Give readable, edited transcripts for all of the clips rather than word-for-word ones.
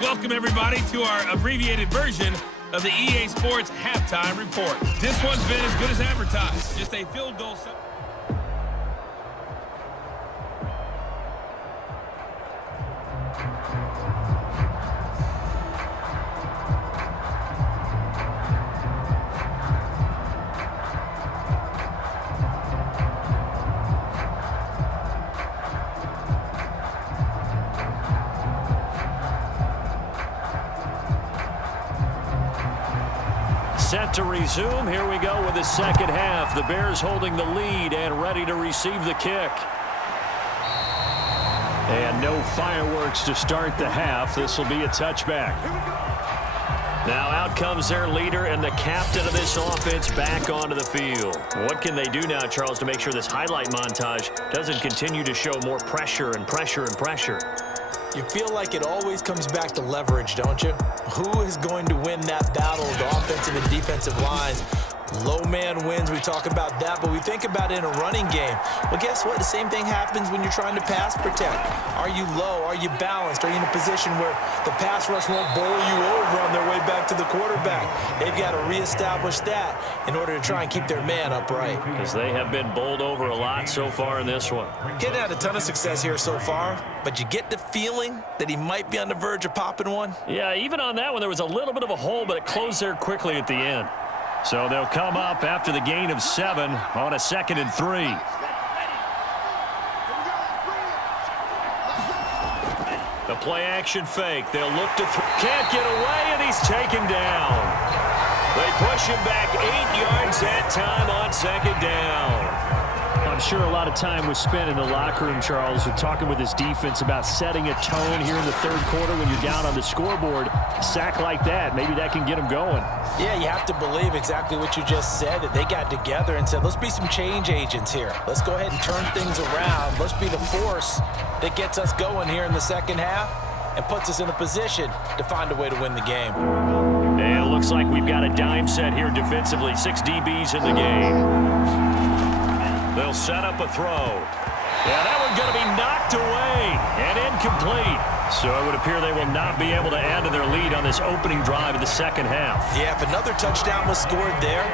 Welcome, everybody, to our abbreviated version of the EA Sports Halftime Report. This one's been as good as advertised. Just a field goal. Set to resume. Here we go with the second half. The Bears holding the lead and ready to receive the kick. And no fireworks to start the half. This will be a touchback. Now out comes their leader and the captain of this offense back onto the field. What can they do now, Charles, to make sure this highlight montage doesn't continue to show more pressure and pressure and pressure? You feel like it always comes back to leverage, don't you? Who is going to win that battle of the offensive and defensive lines? Low man wins. We talk about that, but we think about it in a running game. Well, guess what? The same thing happens when you're trying to pass protect. Are you low? Are you balanced? Are you in a position where the pass rush won't bowl you over on their way back to the quarterback? They've got to reestablish that in order to try and keep their man upright. Because they have been bowled over a lot so far in this one. Getting had a ton of success here so far, but you get the feeling that he might be on the verge of popping one. Yeah, even on that one, there was a little bit of a hole, but it closed there quickly at the end. So they'll come up after the gain of 7 on a 2nd and 3. The play action fake. They'll look to can't get away, and he's taken down. They push him back 8 yards that time on 2nd down. I'm sure a lot of time was spent in the locker room, Charles, with talking with his defense about setting a tone here in the 3rd quarter when you're down on the scoreboard. A sack like that, maybe that can get them going. Yeah, you have to believe exactly what you just said, that they got together and said, let's be some change agents here. Let's go ahead and turn things around. Let's be the force that gets us going here in the second half and puts us in a position to find a way to win the game. And it looks like we've got a dime set here defensively. 6 DBs in the game. They'll set up a throw. Yeah, that one's going to be knocked away and incomplete. So it would appear they will not be able to add to their lead on this opening drive of the second half. Yeah, if another touchdown was scored there,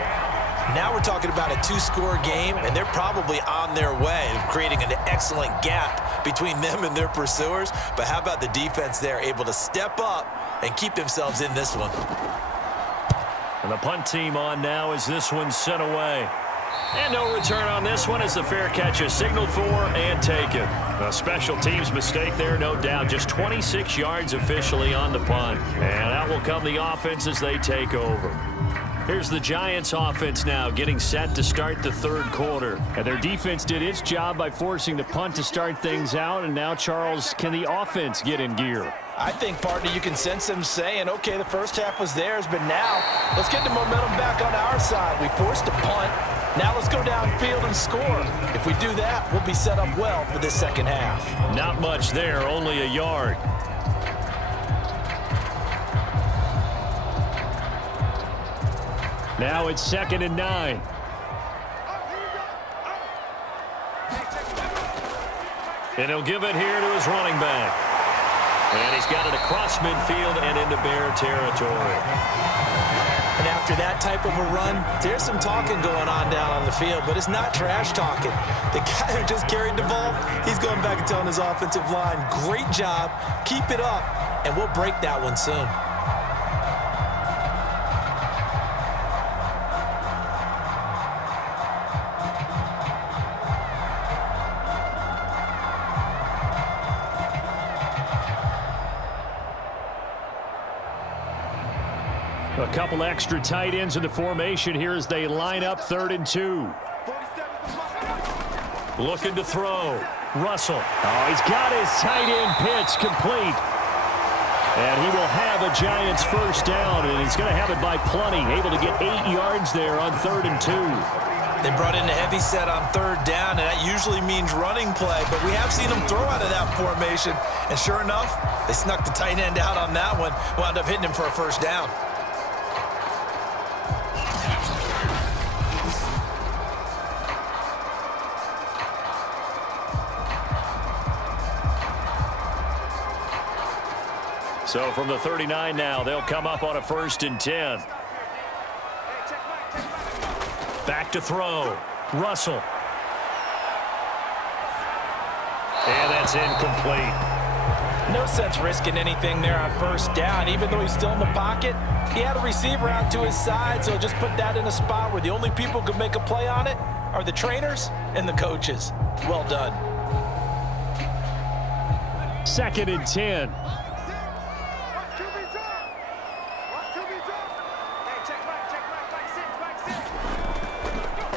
now we're talking about a 2-score game, and they're probably on their way of creating an excellent gap between them and their pursuers. But how about the defense there, able to step up and keep themselves in this one? And the punt team on now as this one's sent away. And no return on this one as the fair catch is signaled for and taken. A special teams mistake there, no doubt. Just 26 yards officially on the punt. And out will come the offense as they take over. Here's the Giants offense now getting set to start the 3rd quarter. And their defense did its job by forcing the punt to start things out. And now, Charles, can the offense get in gear? I think, partner, you can sense them saying, okay, the first half was theirs, but now let's get the momentum back on our side. We forced a punt. Now let's go downfield and score. If we do that, we'll be set up well for this second half. Not much there, only a yard. Now it's 2nd and 9. And he'll give it here to his running back. And he's got it across midfield and into Bear territory. And after that type of a run, there's some talking going on down on the field, but it's not trash talking. The guy who just carried the ball, he's going back and telling his offensive line, great job, keep it up, and we'll break that one soon. A couple extra tight ends in the formation here as they line up 3rd and 2. Looking to throw. Russell. Oh, he's got his tight end pitch complete. And he will have a Giants first down, and he's going to have it by plenty. Able to get 8 yards there on 3rd and 2. They brought in a heavy set on 3rd down, and that usually means running play, but we have seen them throw out of that formation. And sure enough, they snuck the tight end out on that one, wound up hitting him for a first down. So from the 39 now, they'll come up on a 1st and 10. Back to throw. Russell. And that's incomplete. No sense risking anything there on 1st down. Even though he's still in the pocket, he had a receiver out to his side, so just put that in a spot where the only people who can make a play on it are the trainers and the coaches. Well done. 2nd and 10.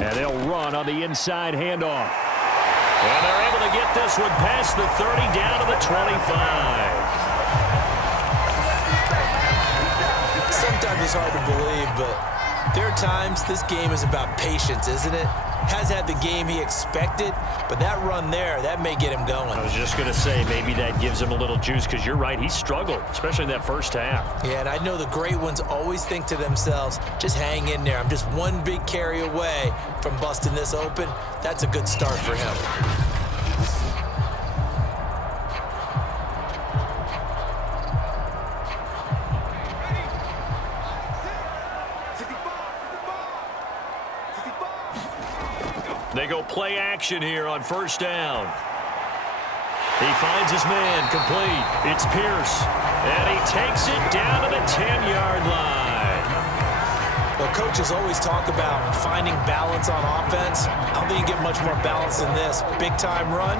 And they'll run on the inside handoff. And they're able to get this one past the 30 down to the 25. Sometimes it's hard to believe, but there are times this game is about patience, isn't it? Has had the game he expected, but that run there, that may get him going. I was just going to say, maybe that gives him a little juice, because you're right, he struggled, especially in that 1st half. Yeah, and I know the great ones always think to themselves, just hang in there. I'm just one big carry away from busting this open. That's a good start for him. They go play action here on 1st down. He finds his man, complete. It's Pierce, and he takes it down to the 10-yard line. Well, coaches always talk about finding balance on offense. I don't think you get much more balance than this. Big-time run,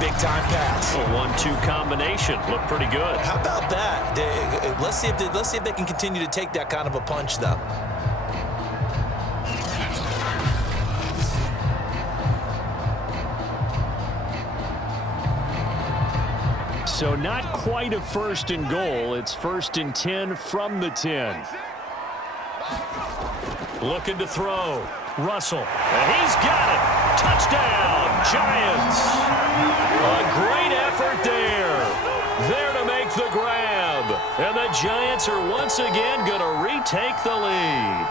big-time pass. A 1-2 combination. Looked pretty good. How about that? Let's see if they can continue to take that kind of a punch, though. So not quite a 1st and goal. It's 1st and 10 from the 10. Looking to throw. Russell. And he's got it. Touchdown, Giants. A great effort there. There to make the grab. And the Giants are once again going to retake the lead.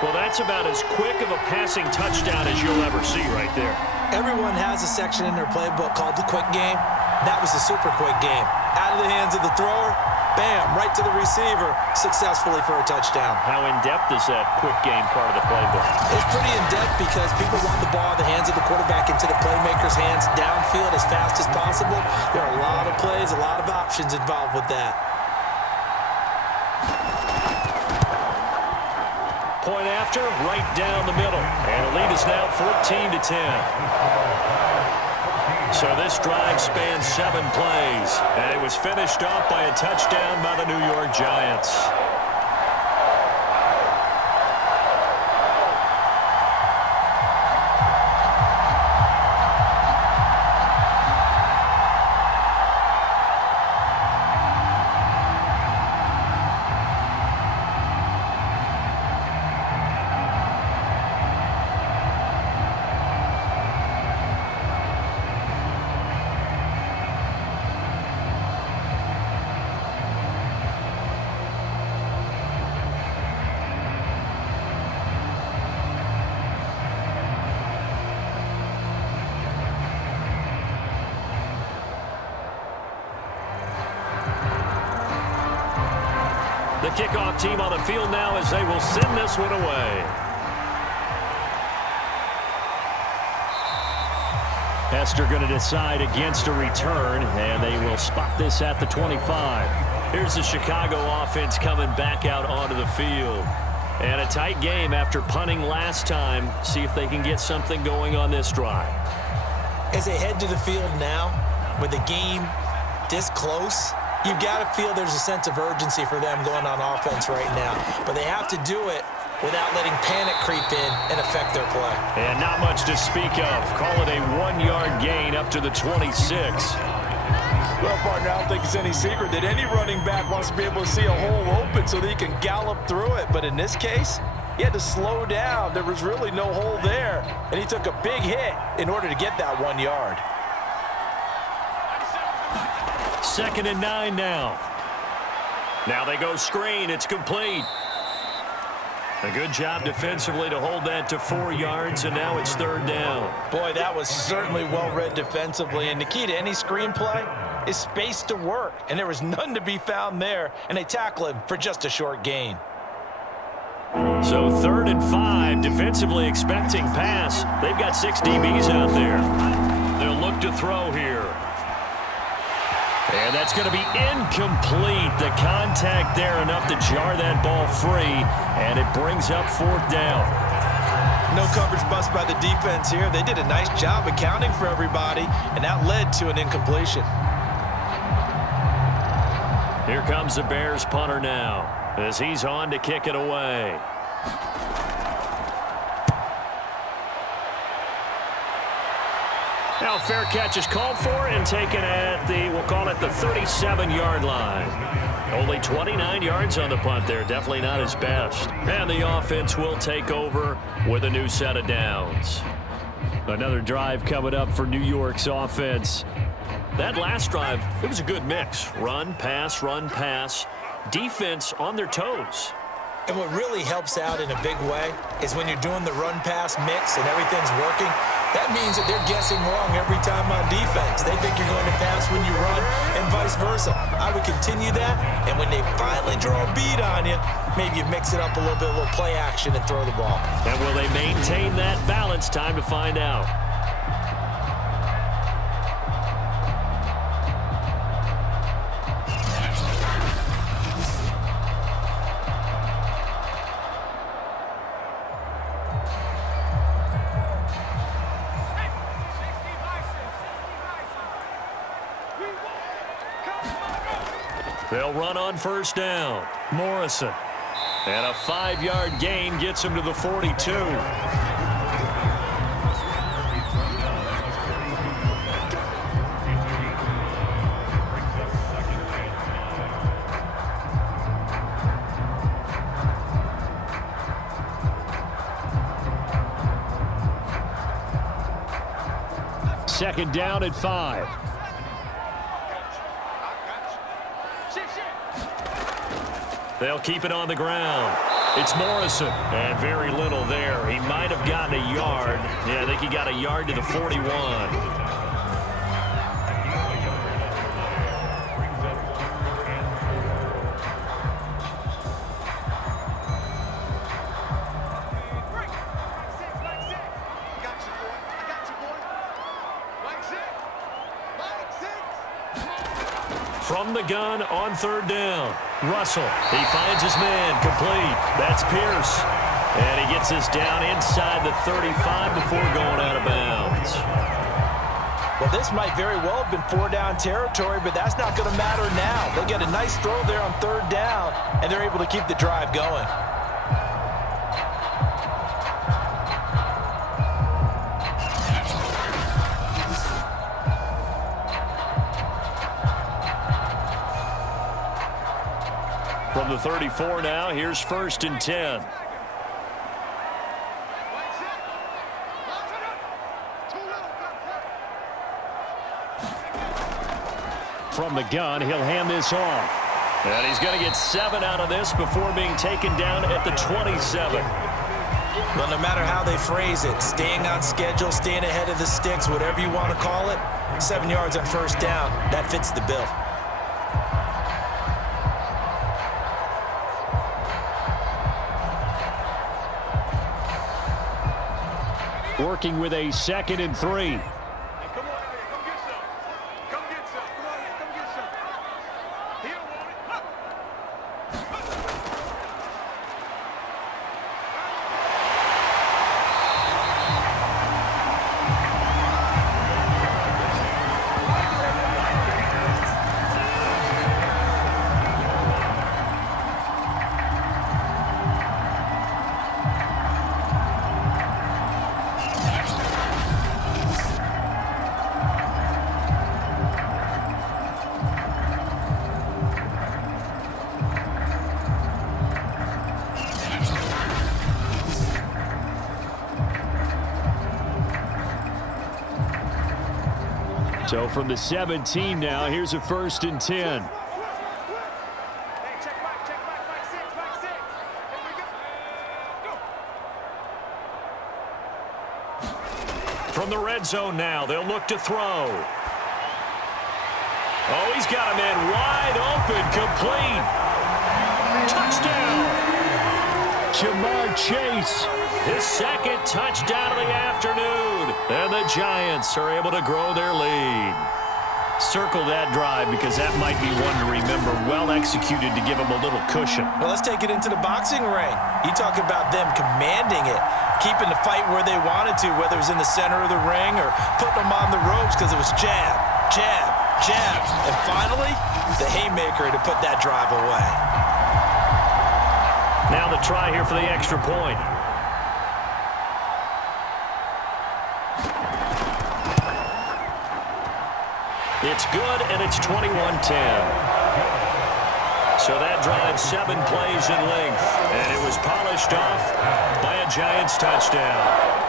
Well, that's about as quick of a passing touchdown as you'll ever see right there. Everyone has a section in their playbook called the quick game. That was the super quick game. Out of the hands of the thrower, bam, right to the receiver, successfully for a touchdown. How in-depth is that quick game part of the playbook? It's pretty in-depth because people want the ball in the hands of the quarterback into the playmaker's hands downfield as fast as possible. There are a lot of plays, a lot of options involved with that. Point after, right down the middle. And the lead is now 14-10. So this drive spans 7 plays, and it was finished off by a touchdown by the New York Giants. The kickoff team on the field now as they will send this one away. Hester going to decide against a return, and they will spot this at the 25. Here's the Chicago offense coming back out onto the field. And a tight game after punting last time. See if they can get something going on this drive. As they head to the field now, with the game this close, you've got to feel there's a sense of urgency for them going on offense right now. But they have to do it without letting panic creep in and affect their play. And not much to speak of. Call it a 1-yard gain up to the 26. Well, partner, I don't think it's any secret that any running back wants to be able to see a hole open so that he can gallop through it. But in this case, he had to slow down. There was really no hole there, and he took a big hit in order to get that 1 yard. 2nd and 9 now. Now they go screen. It's complete. A good job defensively to hold that to 4 yards, and now it's 3rd down. Boy, that was certainly well read defensively, and the key to any screenplay, is space to work, and there was none to be found there, and they tackle him for just a short gain. So 3rd and 5, defensively expecting pass. They've got 6 DBs out there. They'll look to throw here. And that's going to be incomplete. The contact there enough to jar that ball free, and it brings up 4th down. No coverage bust by the defense here. They did a nice job accounting for everybody, and that led to an incompletion. Here comes the Bears punter now as he's on to kick it away. Now fair catch is called for and taken at the, we'll call it the 37-yard line. Only 29 yards on the punt there. Definitely not his best. And the offense will take over with a new set of downs. Another drive coming up for New York's offense. That last drive, it was a good mix. Run, pass, defense on their toes. And what really helps out in a big way is when you're doing the run-pass mix and everything's working, that means that they're guessing wrong every time on defense. They think you're going to pass when you run and vice versa. I would continue that, and when they finally draw a beat on you, maybe you mix it up a little bit, a little play action, and throw the ball. And will they maintain that balance? Time to find out. They'll run on 1st down. Morrison. And a 5-yard gain gets him to the 42. Second down at 5. They'll keep it on the ground. It's Morrison. And very little there. He might have gotten a yard. Yeah, I think he got a yard to the 41. From the gun on 3rd down. Russell, he finds his man, complete. That's Pierce. And he gets this down inside the 35 before going out of bounds. Well, this might very well have been 4-down territory, but that's not going to matter now. They get a nice throw there on 3rd down, and they're able to keep the drive going. From the 34 now, here's 1st and 10. From the gun, he'll hand this off. And he's going to get 7 out of this before being taken down at the 27. Well, no matter how they phrase it, staying on schedule, staying ahead of the sticks, whatever you want to call it, 7 yards on 1st down, that fits the bill. Working with a 2nd and 3. So from the 17 now, here's a 1st and 10. From the red zone now, they'll look to throw. Oh, he's got a man wide open, complete. Touchdown. Jamar Chase, his second touchdown of the afternoon. And the Giants are able to grow their lead. Circle that drive because that might be one to remember. Well executed to give them a little cushion. Well, let's take it into the boxing ring. You talk about them commanding it, keeping the fight where they wanted to, whether it was in the center of the ring or putting them on the ropes because it was jab, jab, jab. And finally, the haymaker to put that drive away. Now the try here for the extra point. It's good, and it's 21-10. So that drive 7 plays in length, and it was polished off by a Giants touchdown.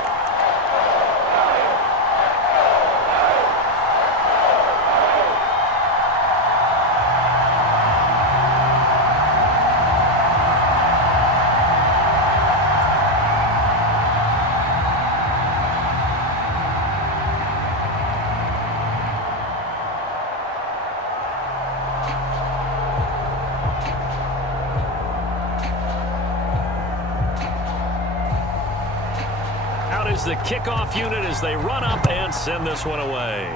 Is the kickoff unit as they run up and send this one away.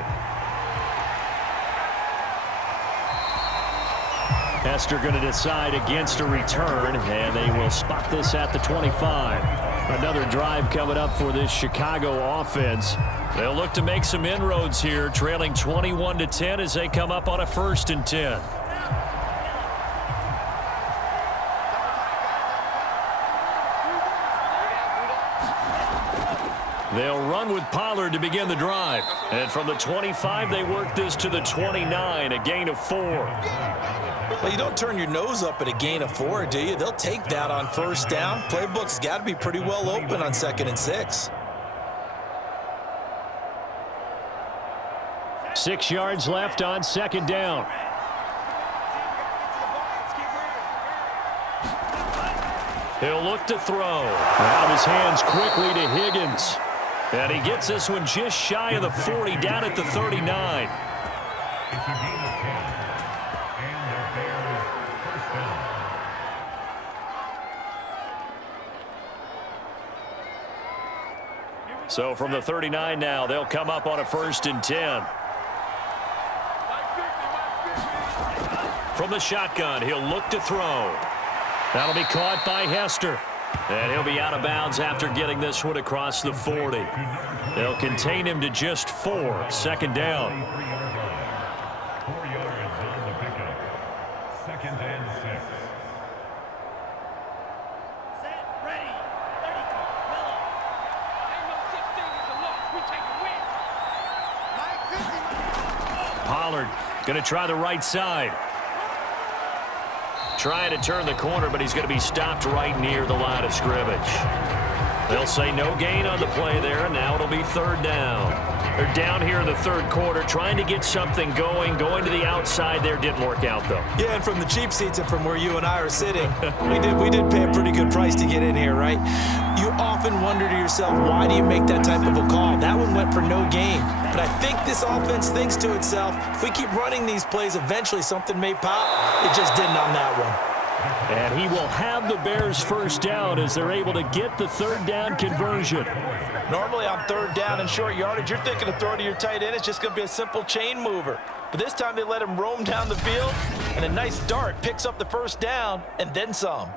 Hester going to decide against a return, and they will spot this at the 25. Another drive coming up for this Chicago offense. They'll look to make some inroads here, trailing 21-10 as they come up on a 1st and 10. They'll run with Pollard to begin the drive. And from the 25, they work this to the 29, a gain of 4. Well, you don't turn your nose up at a gain of 4, do you? They'll take that on 1st down. Playbook's got to be pretty well open on 2nd and 6. 6 yards left on 2nd down. He'll look to throw. Out of his hands quickly to Higgins. And he gets this one just shy of the 40, down at the 39. So from the 39 now, they'll come up on a 1st and 10. From the shotgun, he'll look to throw. That'll be caught by Hester. And he'll be out of bounds after getting this one across the 40. They'll contain him to just 4. 2nd down. 4 yards on the pickup. 2nd and 6. Set, ready, 32, yellow. Ain't no such thing as a loss. We take a win. Pollard going to try the right side. Trying to turn the corner, but he's going to be stopped right near the line of scrimmage. They'll say no gain on the play there, and now it'll be 3rd down. They're down here in the 3rd quarter, trying to get something going to the outside there. Didn't work out, though. Yeah, and from the cheap seats and from where you and I are sitting, we did pay a pretty good price to get in here, right? You often wonder to yourself, why do you make that type of a call? That one went for no gain. But I think this offense thinks to itself, if we keep running these plays, eventually something may pop. It just didn't on that one. And he will have the Bears 1st down as they're able to get the 3rd down conversion. Normally on 3rd down and short yardage, you're thinking of throwing to your tight end. It's just going to be a simple chain mover. But this time they let him roam down the field, and a nice dart picks up the 1st down and then some.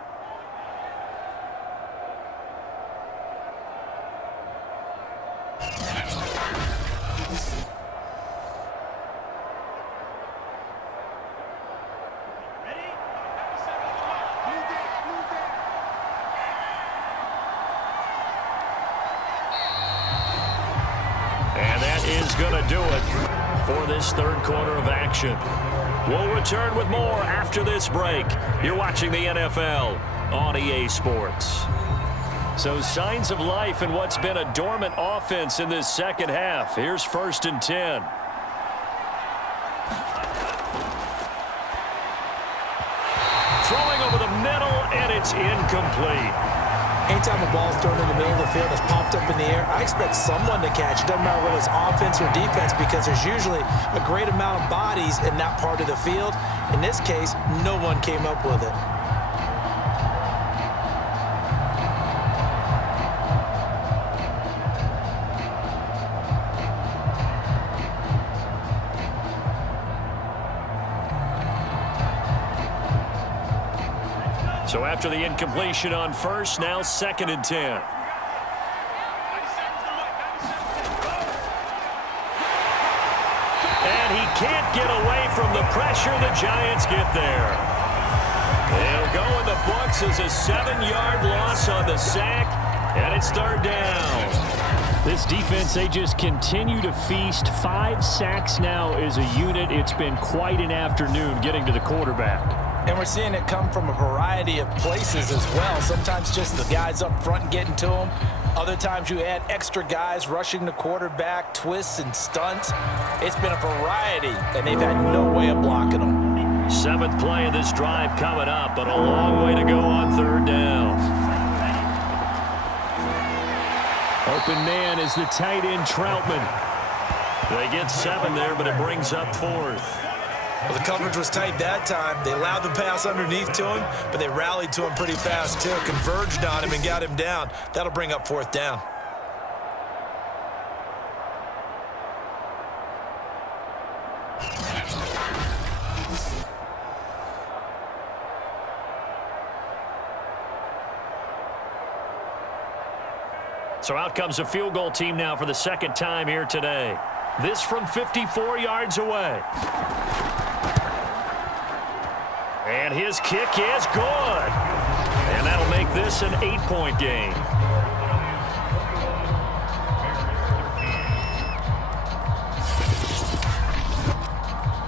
Going to do it for this 3rd quarter of action. We'll return with more after this break. You're watching the NFL on EA Sports. So signs of life in what's been a dormant offense in this 2nd half. Here's 1st and 10. Throwing over the middle, and it's incomplete. Anytime a ball is thrown in the middle of the field that's popped up in the air, I expect someone to catch it. Doesn't matter whether it's offense or defense, because there's usually a great amount of bodies in that part of the field. In this case, no one came up with it. So after the incompletion on first, now 2nd and 10. And he can't get away from the pressure. The Giants get there. They'll go in the books as a 7-yard loss on the sack, and it's 3rd down. This defense, they just continue to feast. 5 sacks now as a unit. It's been quite an afternoon getting to the quarterback. And we're seeing it come from a variety of places as well. Sometimes just the guys up front getting to them. Other times you add extra guys rushing the quarterback, twists and stunts. It's been a variety, and they've had no way of blocking them. 7th play of this drive coming up, but a long way to go on 3rd down. Open man is the tight end, Troutman. They get 7 there, but it brings up 4th. Well, the coverage was tight that time. They allowed the pass underneath to him, but they rallied to him pretty fast, too. Converged on him and got him down. That'll bring up 4th down. So out comes a field goal team now for the 2nd time here today. This from 54 yards away. And his kick is good. And that'll make this an 8-point game.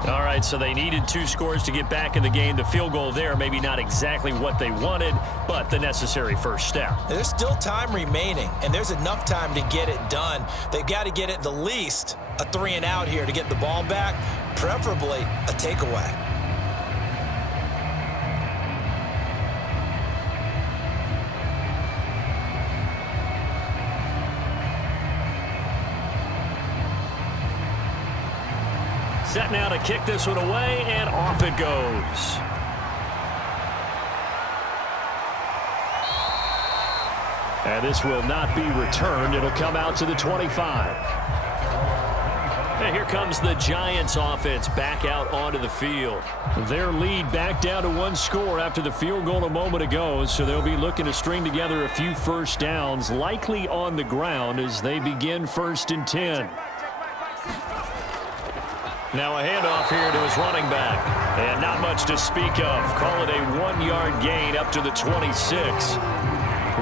All right, so they needed 2 scores to get back in the game. The field goal there, maybe not exactly what they wanted, but the necessary first step. There's still time remaining, and there's enough time to get it done. They've got to get at the least a 3-and-out here to get the ball back, preferably a takeaway. Set now to kick this one away, and off it goes. And this will not be returned. It'll come out to the 25. And here comes the Giants offense back out onto the field. Their lead back down to 1 score after the field goal a moment ago, so they'll be looking to string together a few first downs, likely on the ground as they begin 1st and 10. Now a handoff here to his running back. And not much to speak of. Call it a 1-yard gain up to the 26.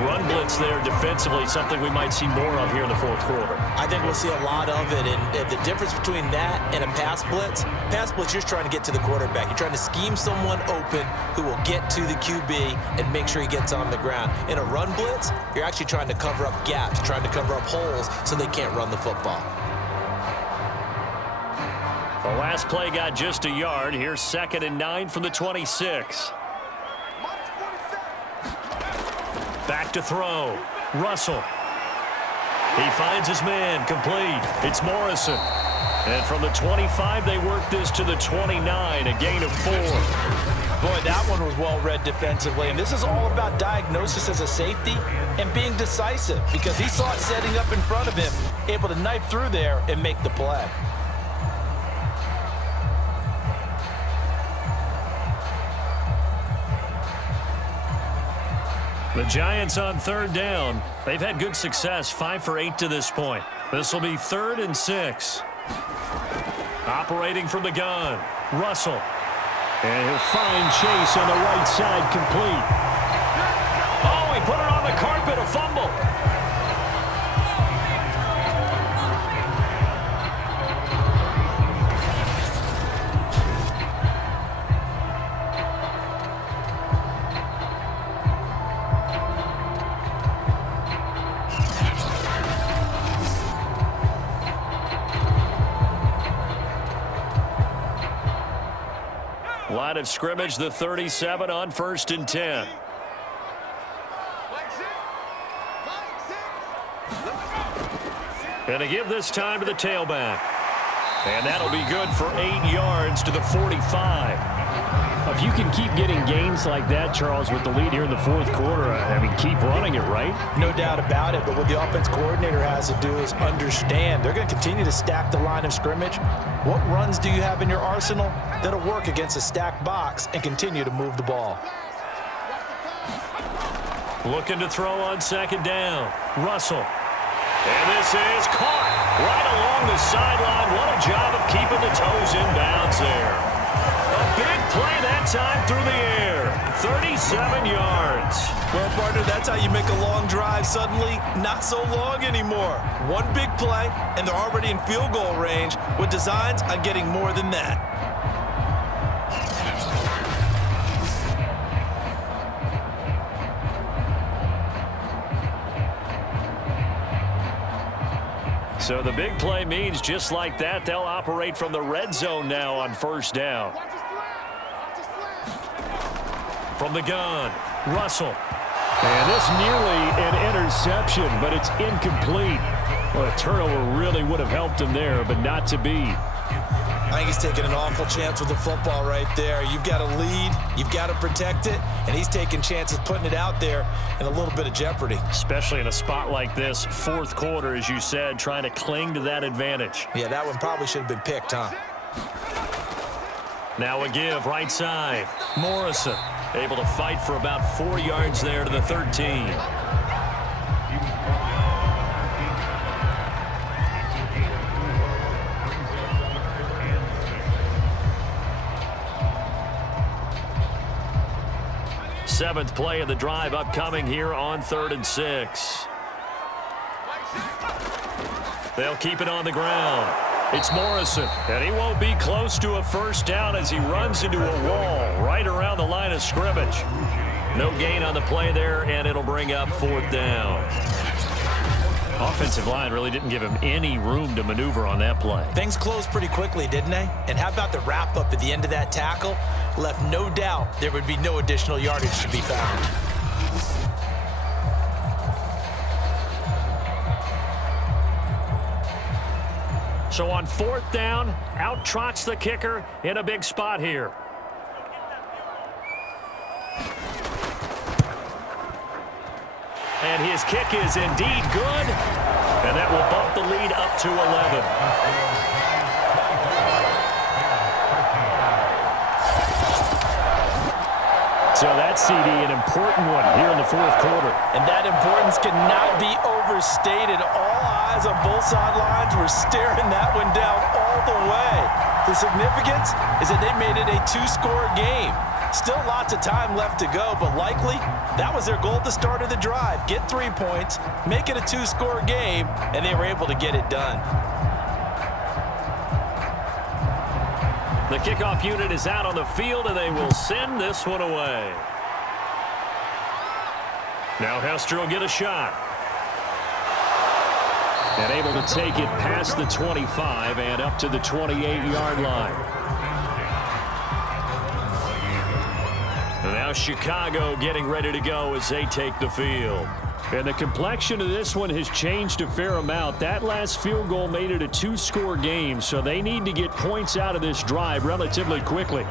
Run blitz there defensively, something we might see more of here in the 4th quarter. I think we'll see a lot of it, and the difference between that and a pass blitz, you're just trying to get to the quarterback. You're trying to scheme someone open who will get to the QB and make sure he gets on the ground. In a run blitz, you're actually trying to cover up gaps, trying to cover up holes so they can't run the football. The last play got just a yard. Here's 2nd and 9 from the 26. Back to throw. Russell. He finds his man. Complete. It's Morrison. And from the 25, they work this to the 29, a gain of 4. Boy, that one was well read defensively. And this is all about diagnosis as a safety and being decisive, because he saw it setting up in front of him, able to knife through there and make the play. The Giants on 3rd down. They've had good success, 5 for 8 to this point. This will be 3rd and 6. Operating from the gun, Russell. And he'll find Chase on the right side, complete. Oh, he put it on the carpet, a fumble. Line of scrimmage, the 37 on 1st and 10. And they give this time to the tailback. And that'll be good for 8 yards to the 45. If you can keep getting gains like that, Charles, with the lead here in the fourth quarter, I mean, keep running it, right? No doubt about it, but what the offense coordinator has to do is understand they're going to continue to stack the line of scrimmage. What runs do you have in your arsenal that'll work against a stacked box and continue to move the ball? Looking to throw on second down. Russell. And this is caught right along the sideline. What a job of keeping the toes in bounds there. A big play that time through the air. 37 yards. Well, partner, that's how you make a long drive suddenly not so long anymore. One big play, and they're already in field goal range with designs on getting more than that. So the big play means just like that, they'll operate from the red zone now on first down. From the gun, Russell. And this nearly an interception, but it's incomplete. Well, a turnover really would have helped him there, but not to be. I think he's taking an awful chance with the football right there. You've got to lead, you've got to protect it, and he's taking chances putting it out there in a little bit of jeopardy. Especially in a spot like this, fourth quarter, as you said, trying to cling to that advantage. Yeah, that one probably should have been picked, huh? Now a give, right side. Morrison able to fight for about 4 yards there to the 13. Seventh play of the drive upcoming here on 3rd and 6. They'll keep it on the ground. It's Morrison, and he won't be close to a first down as he runs into a wall right around the line of scrimmage. No gain on the play there, and it'll bring up 4th down. Offensive line really didn't give him any room to maneuver on that play. Things closed pretty quickly, didn't they? And how about the wrap-up at the end of that tackle? Left no doubt there would be no additional yardage to be found. So on 4th down, out trots the kicker in a big spot here. And his kick is indeed good, and that will bump the lead up to 11. So that, CD, an important one here in the fourth quarter. And that importance cannot be overstated. All eyes on both sidelines were staring that one down all the way. The significance is that they made it a 2-score game. Still lots of time left to go, but likely that was their goal at the start of the drive. Get 3 points, make it a 2-score game, and they were able to get it done. The kickoff unit is out on the field, and they will send this one away. Now Hester will get a shot. And able to take it past the 25 and up to the 28-yard line. And now Chicago getting ready to go as they take the field. And the complexion of this one has changed a fair amount. That last field goal made it a 2-score game, so they need to get points out of this drive relatively quickly.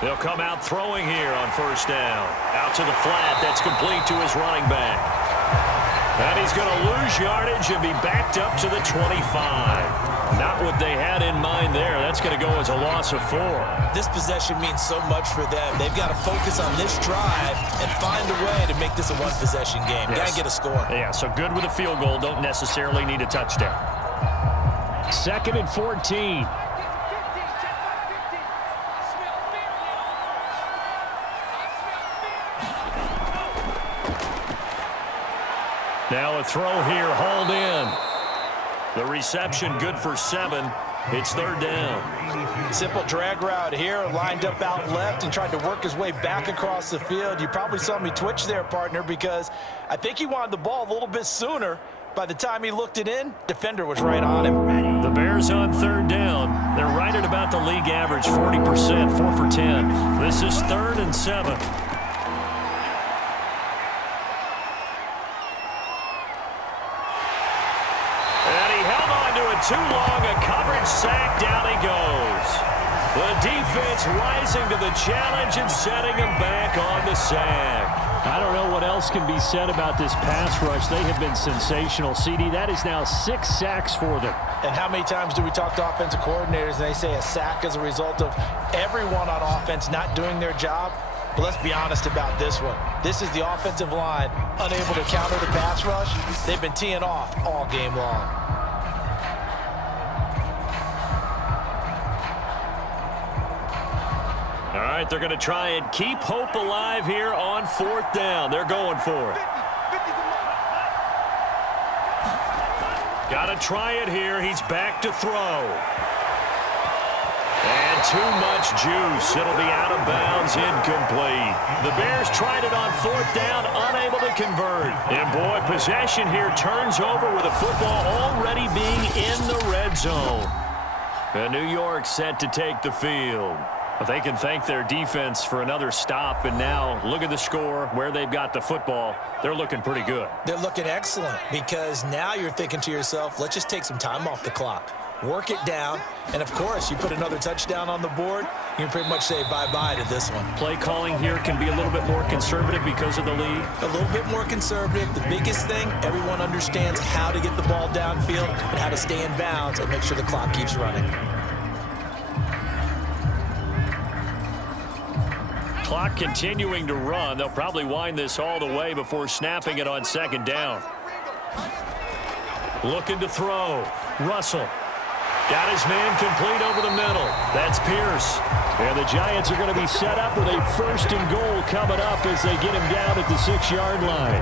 They'll come out throwing here on first down. Out to the flat. That's complete to his running back. And he's going to lose yardage and be backed up to the 25. Not what they had in mind there. That's going to go as a loss of 4. This possession means so much for them. They've got to focus on this drive and find a way to make this a one-possession game. Yes. Got to get a score. Yeah, so good with a field goal. Don't necessarily need a touchdown. 2nd and 14. Now a throw here, hauled in. The reception good for 7. It's 3rd down. Simple drag route here, lined up out left and tried to work his way back across the field. You probably saw me twitch there, partner, because I think he wanted the ball a little bit sooner. By the time he looked it in, defender was right on him. The Bears on 3rd down. They're right at about the league average, 40%, 4 for 10. This is 3rd and 7. too long, a coverage sack, down he goes. The defense rising to the challenge and setting him back on the sack. I don't know what else can be said about this pass rush. They have been sensational. CD, that is now 6 sacks for them. And how many times do we talk to offensive coordinators and they say a sack is a result of everyone on offense not doing their job? But let's be honest about this one. This is the offensive line unable to counter the pass rush. They've been teeing off all game long. All right, they're going to try and keep hope alive here on 4th down. They're going for it. Got to try it here. He's back to throw. And too much juice. It'll be out of bounds, incomplete. The Bears tried it on 4th down, unable to convert. And boy, possession here turns over with the football already being in the red zone. And New York set to take the field. But they can thank their defense for another stop. And now look at the score, where they've got the football. They're looking pretty good. They're looking excellent because now you're thinking to yourself, let's just take some time off the clock. Work it down, and of course, you put another touchdown on the board, you can pretty much say bye-bye to this one. Play calling here can be a little bit more conservative because of the lead. A little bit more conservative. The biggest thing, everyone understands how to get the ball downfield and how to stay in bounds and make sure the clock keeps running. Clock continuing to run. They'll probably wind this all the way before snapping it on 2nd down. Looking to throw. Russell. Got his man complete over the middle. That's Pierce. And the Giants are going to be set up with a 1st and goal coming up as they get him down at the 6-yard line.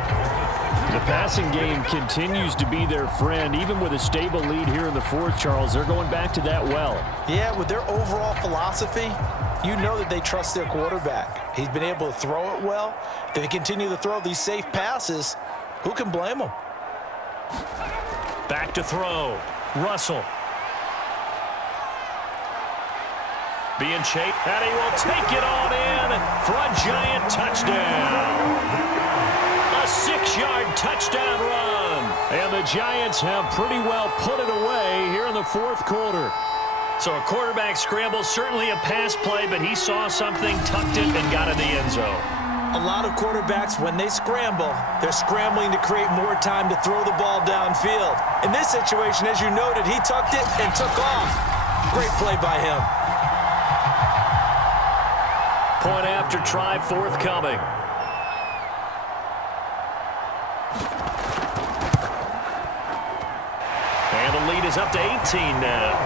The passing game continues to be their friend. Even with a stable lead here in the 4th, Charles, they're going back to that well. Yeah, with their overall philosophy, you know that they trust their quarterback. He's been able to throw it well. If they continue to throw these safe passes, who can blame them? Back to throw. Russell. Being chased, and he will take it on in for a Giant touchdown. A 6-yard touchdown run. And the Giants have pretty well put it away here in the 4th quarter. So a quarterback scramble, certainly a pass play, but he saw something, tucked it, and got in the end zone. A lot of quarterbacks, when they scramble, they're scrambling to create more time to throw the ball downfield. In this situation, as you noted, he tucked it and took off. Great play by him. Point after try forthcoming. And the lead is up to 18 now.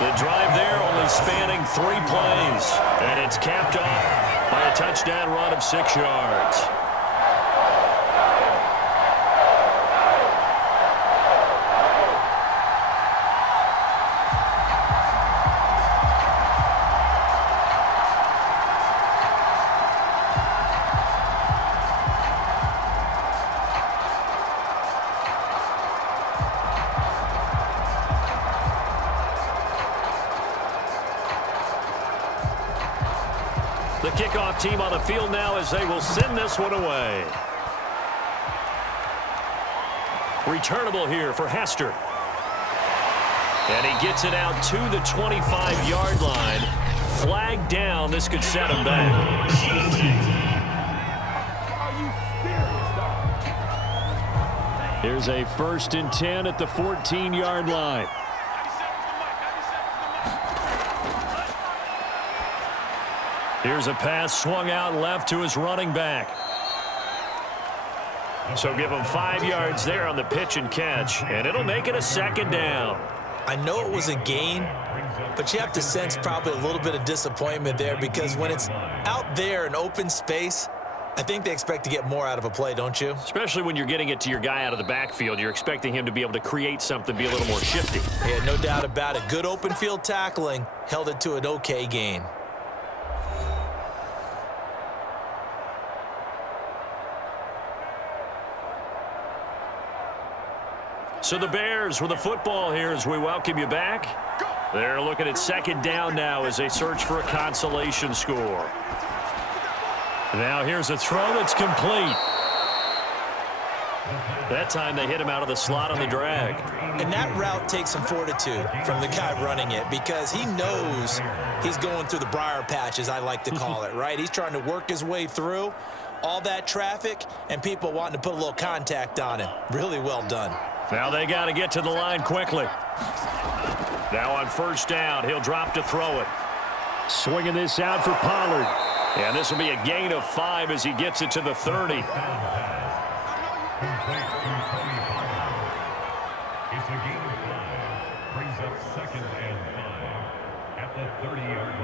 The drive there only spanning 3 plays. And it's capped off by a touchdown run of 6 yards. The kickoff team on the field now as they will send this one away. Returnable here for Hester. And he gets it out to the 25-yard line. Flag down. This could set him back. Here's a 1st and 10 at the 14-yard line. Here's a pass swung out left to his running back. So give him 5 yards there on the pitch and catch, and it'll make it a 2nd down. I know it was a gain, but you have to sense probably a little bit of disappointment there because when it's out there in open space, I think they expect to get more out of a play, don't you? Especially when you're getting it to your guy out of the backfield. You're expecting him to be able to create something, be a little more shifty. Yeah, no doubt about it. Good open field tackling held it to an okay gain. So the Bears with the football here as we welcome you back. They're looking at 2nd down now as they search for a consolation score. Now here's a throw that's complete. That time they hit him out of the slot on the drag. And that route takes some fortitude from the guy running it because he knows he's going through the briar patch, as I like to call it, right? He's trying to work his way through all that traffic and people wanting to put a little contact on him. Really well done. Now they got to get to the line quickly. Now on first down, he'll drop to throw it. Swinging this out for Pollard. And this will be a gain of 5 as he gets it to the 30. Complete to Tony Pollard. It's a gain of 5. Brings up 2nd and 5 at the 30-yard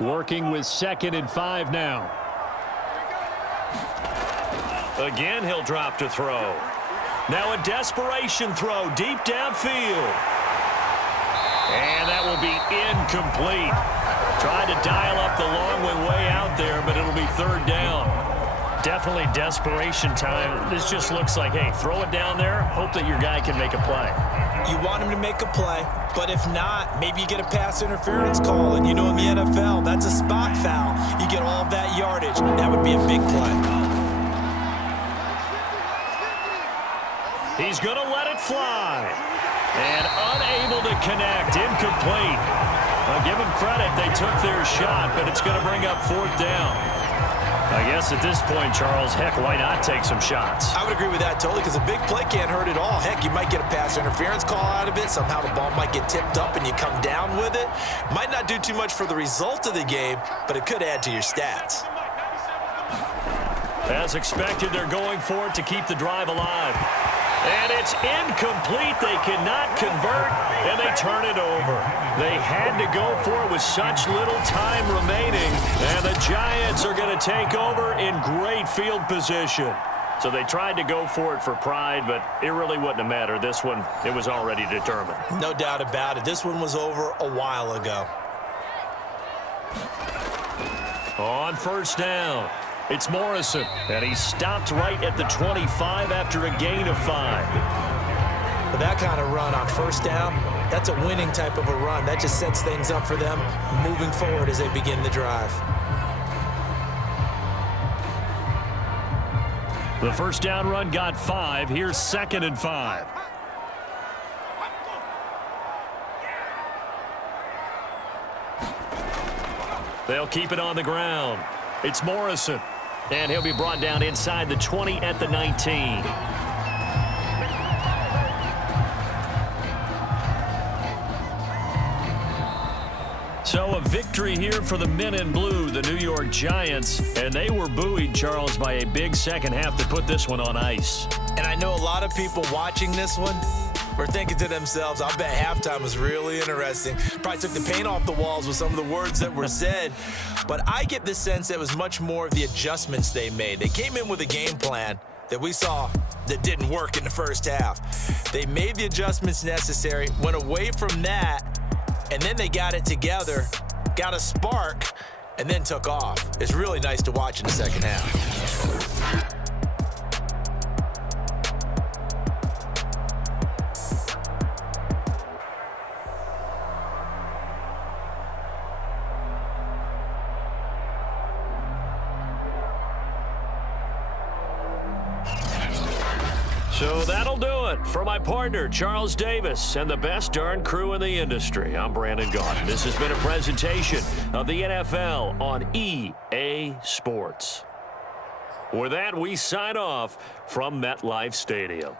line. Working with 2nd and 5 now. Again, he'll drop to throw. Now a desperation throw deep downfield. And that will be incomplete. Tried to dial up the long way out there, but it'll be 3rd down. Definitely desperation time. This just looks like, hey, throw it down there, hope that your guy can make a play. You want him to make a play, but if not, maybe you get a pass interference call. And you know in the NFL, that's a spot foul. You get all of that yardage. That would be a big play. He's going to let it fly. And unable to connect, incomplete. I'll give them credit, they took their shot, but it's going to bring up 4th down. I guess at this point, Charles, heck, why not take some shots? I would agree with that totally because a big play can't hurt at all. Heck, you might get a pass interference call out of it. Somehow the ball might get tipped up and you come down with it. Might not do too much for the result of the game, but it could add to your stats. As expected, they're going for it to keep the drive alive. And it's incomplete. They cannot convert, and they turn it over. They had to go for it with such little time remaining, and the Giants are going to take over in great field position. So they tried to go for it for pride, but it really wouldn't have mattered. This one, it was already determined. No doubt about it. This one was over a while ago. On first down, it's Morrison, and he stopped right at the 25 after a gain of 5. But that kind of run on first down, that's a winning type of a run. That just sets things up for them moving forward as they begin the drive. The first down run got 5. Here's 2nd and 5. They'll keep it on the ground. It's Morrison. And he'll be brought down inside the 20 at the 19. So a victory here for the men in blue, the New York Giants. And they were buoyed, Charles, by a big second half to put this one on ice. And I know a lot of people watching this one were thinking to themselves, I bet halftime was really interesting. Probably took the paint off the walls with some of the words that were said. But I get the sense that it was much more of the adjustments they made. They came in with a game plan that we saw that didn't work in the first half. They made the adjustments necessary, went away from that, and then they got it together, got a spark, and then took off. It's really nice to watch in the second half. So that'll do it for my partner, Charles Davis, and the best darn crew in the industry. I'm Brandon Gaudin. This has been a presentation of the NFL on EA Sports. With that, we sign off from MetLife Stadium.